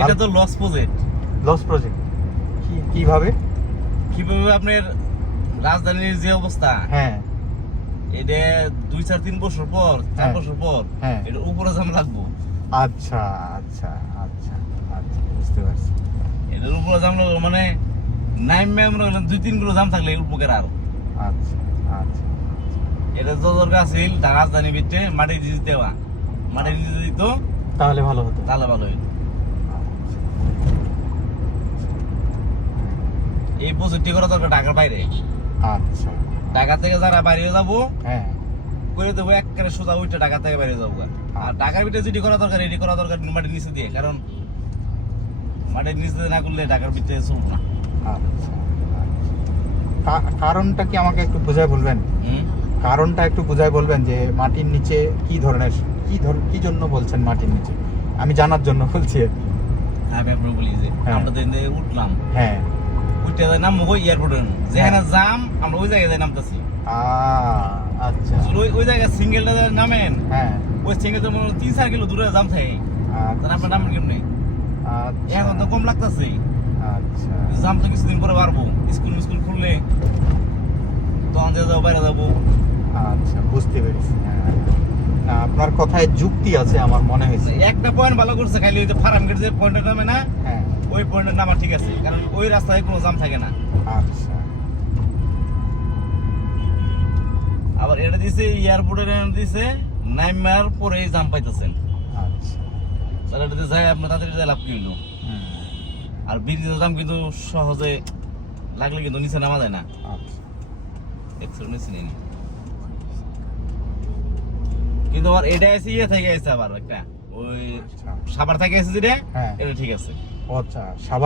এটা তো loss project loss project কীভাবে? কীভাবে আপনার রাজধানীর যে অবস্থা হ্যাঁ। এটা দুই চার তিন বছর পর চার হ্যাঁ। বছর পর হ্যাঁ। এটা উপরে জাম লাগবো। আচ্ছা আচ্ছা আচ্ছা আচ্ছা বুঝতে পারছি। এটার উপরে জাম লাগবো মানে নাইম ম্যাম দুই তিন কিলো জাম থাকলে উপকার আর। আচ্ছা আচ্ছা এটা তো দরকার আছিল রাজধানী ভিতরে মাটি দিয়ে দেওয়া মাটি দিয়ে দিত তাহলে ভালো হতো। তাহলে ভালো হইতো আচ্ছা। এই প্রযুক্তি করা দরকার ঢাকার বাইরে। আচ্ছা। ঢাকা থেকে যারা বাইরে যাব হ্যাঁ। করে দেবো একবারে সোজা ওইটা ঢাকা থেকে বাইরে যাব আর ঢাকার ভিতরে যেটি করা দরকার এটি করা দরকার মাটির নিচে দিয়ে কারণ মাটির নিচে না করলে ঢাকার ভিতরে চলবো না। আচ্ছা কারণটা কি আমাকে একটু বুঝায় বলবেন? কারণটা একটু বুঝায় বলবেন যে মাটির নিচে কি ধরনের কি ধর কি জন্য বলছেন মাটির নিচে? আমি জানার জন্য বলছি আর কি। আমি আপনার বলি যে হ্যাঁ। আমরা তো উঠলাম। হ্যাঁ। এয়ারপোর্টে যেখানে জাম আমরা ওই জায়গায় যাই নামতেছি। আচ্ছা। ওই ওই জায়গায় সিঙ্গেলটা নামেন হ্যাঁ। ওই সিঙ্গেল তো মনে তিন চার কিলো দূরে জাম থাকে। তাহলে আপনার নামেন কেমনি? আচ্ছা। এখন তো কম লাগতেছে। আচ্ছা। জাম তো কিছুদিন পরে পারব স্কুল স্কুল খুললে তখন দিয়ে যাব বাইরে যাব। আচ্ছা বুঝতে পেরেছি হ্যাঁ। না আপনার কথায় যুক্তি আছে আমার মনে হয়েছে। একটা পয়েন্ট ভালো করছে খালি ওই যে ফার্ম গেট যে পয়েন্টটা নামে না হ্যাঁ। ওই পয়েন্টের নামা ঠিক আছে কারণ ওই রাস্তায় কোনো জাম থাকে না। আচ্ছা। আবার এটা দিছে এয়ারপোর্টের দিছে নাইমার পরে জাম পাইতেছেন। আচ্ছা। তাহলে এটাতে যায় আপনার তাড়াতাড়ি লাভ কিনলো হুম, আর ব্রিজের দাম কিন্তু সহজে লাগলে কিন্তু নিচে নামা যায় না। আচ্ছা। নিচে নেই কিন্তু আবার এটা এসে ইয়ে থেকে এসে আবার একটা ওই আচ্ছা। সাবার থেকে এসে যেটা হ্যাঁ। এটা ঠিক আছে। ও আচ্ছা সাবার